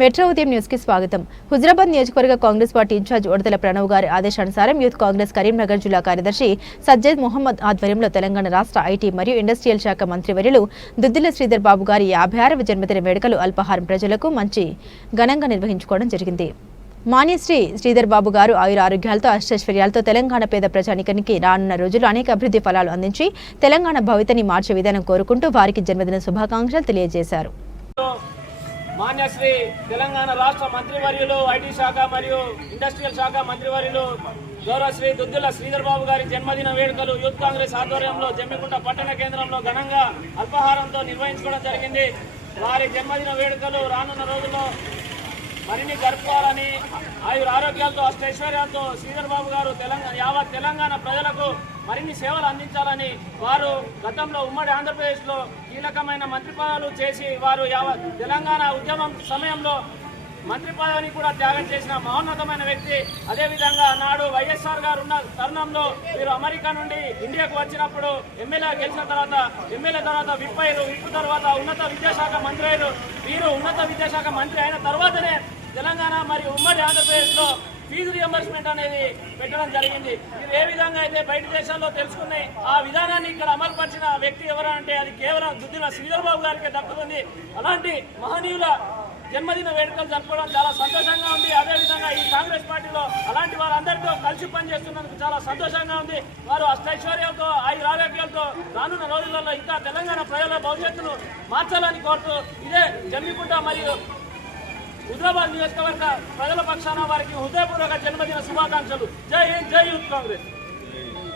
Metro ఉదయం news కి స్వాగతం. హుజరాబాద్ నియోజకవర్గ కాంగ్రెస్ పార్టీ ఇన్ఛార్జ్ ఒడతల ప్రణవ్ గారి ఆదేశానుసారం యూత్ కాంగ్రెస్ కరీంనగర్ జిల్లా కార్యదర్శి సజ్జద్ మొహమ్మద్ ఆధ్వర్యంలో తెలంగాణ రాష్ట్ర ఐటీ మరియు ఇండస్ట్రియల్ శాఖ మంత్రివర్యులు దుద్దిల శ్రీధర్ బాబు గారి 56వ జన్మదిన వేడుకలు అల్పాహారం ప్రజలకు మంచి ఘనంగా నిర్వహించుకోవడం జరిగింది. మాన్యశ్రీ శ్రీధర్ బాబు గారు ఆయురారోగ్యాలతో అష్టైశ్వర్యాలతో తెలంగాణ పేద ప్రజానికానికి రానున్న రోజుల్లో అనేక అభివృద్ధి ఫలాలు అందించి తెలంగాణ భవితని మార్చే విధానం కోరుకుంటూ వారికి జన్మదిన శుభాకాంక్షలు తెలియజేశారు. మాన్యశ్రీ తెలంగాణ రాష్ట్ర మంత్రివర్యులు ఐటీ శాఖ మరియు ఇండస్ట్రియల్ శాఖ మంత్రివర్యులు గౌరవశ్రీ దుద్దిల శ్రీధర్ బాబు గారి జన్మదిన వేడుకలు యూత్ కాంగ్రెస్ ఆధ్వర్యంలో జమ్మికుంట పట్టణ కేంద్రంలో ఘనంగా అల్పాహారంతో నిర్వహించుకోవడం జరిగింది. వారి జన్మదిన వేడుకలు రానున్న రోజుల్లో మరిన్ని జరుపుకోవాలని ఆరోగ్యాలతో అష్టైశ్వర్యాలతో శ్రీధర్ బాబు గారు యావత్ తెలంగాణ ప్రజలకు మరిన్ని సేవలు అందించాలని వారు గతంలో ఉమ్మడి ఆంధ్రప్రదేశ్లో కీలకమైన మంత్రి పదవులు చేసి వారు యావత్ తెలంగాణ ఉద్యమం సమయంలో మంత్రి పదవిని కూడా త్యాగం చేసిన మహోన్నతమైన వ్యక్తి. అదేవిధంగా నాడు వైఎస్ఆర్ గారు ఉన్న తరుణంలో వీరు అమెరికా నుండి ఇండియాకు వచ్చినప్పుడు ఎమ్మెల్యే గెలిచిన తర్వాత ఎమ్మెల్యే తర్వాత విప్ అయ్యారు. విప్ తర్వాత ఉన్నత విద్యాశాఖ మంత్రి అయ్యారు. వీరు ఉన్నత విద్యాశాఖ మంత్రి అయిన తర్వాతనే తెలంగాణ మరియు ఉమ్మడి ఆంధ్రప్రదేశ్లో ఫీజు రియంబర్స్మెంట్ అనేది పెట్టడం జరిగింది. ఇది ఏ విధంగా అయితే బయట దేశాల్లో తెలుసుకున్నాయి ఆ విధానాన్ని ఇక్కడ అమలుపరిచిన వ్యక్తి ఎవరంటే అది కేవలం దుద్దిల శ్రీధర్ బాబు గారికి దక్కుతుంది. అలాంటి మహనీయుల జన్మదిన వేడుకలు జరుపుకోవడం చాలా సంతోషంగా ఉంది. అదేవిధంగా ఈ కాంగ్రెస్ పార్టీలో అలాంటి వారందరితో కలిసి పనిచేస్తున్నందుకు చాలా సంతోషంగా ఉంది. వారు అష్టైశ్వర్యంతో ఆరోగ్యాలతో రానున్న రోజులలో ఇంకా తెలంగాణ ప్రజల భవిష్యత్తును మార్చాలని కోరుతూ ఇదే జమ్మికుంట మరియు హుజరాబాద్ నియోజకవర్గ ప్రజల పక్షాన వారికి హృదయపూర్వక జన్మదిన శుభాకాంక్షలు. జై హింద్, జై యూత్ కాంగ్రెస్.